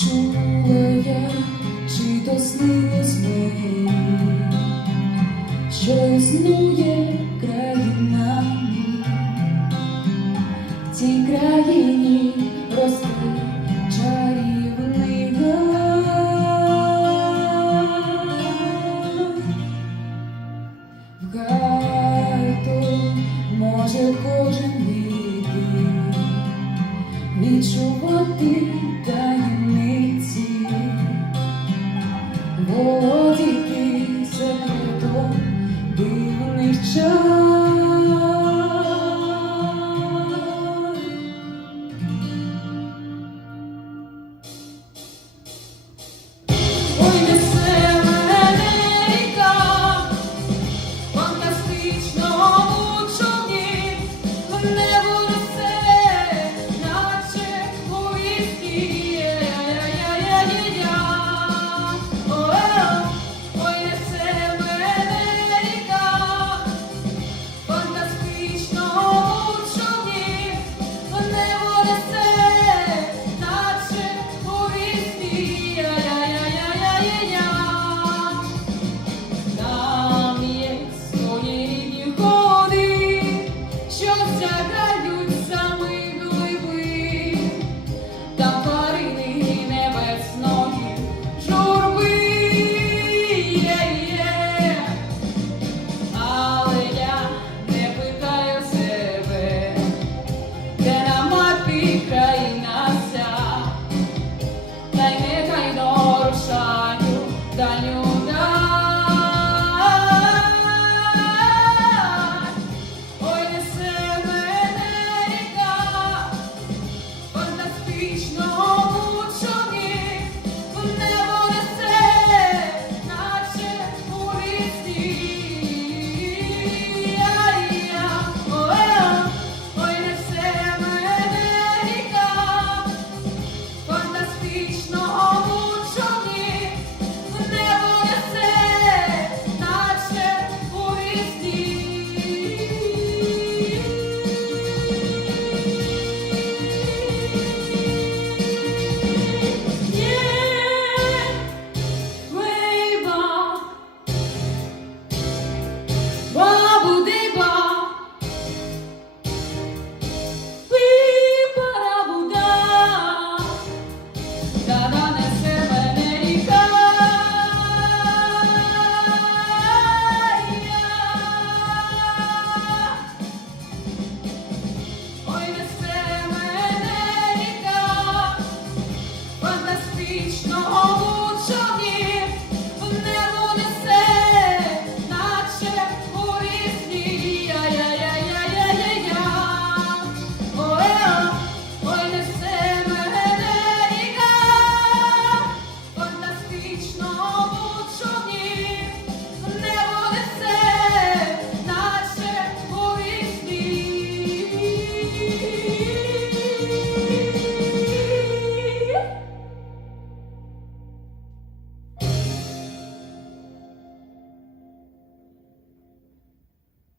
Чула я, чи то снилось мені, що існує може кожен війти, відчувати таємниці, володіти секретом дивних час. Даню, Даню.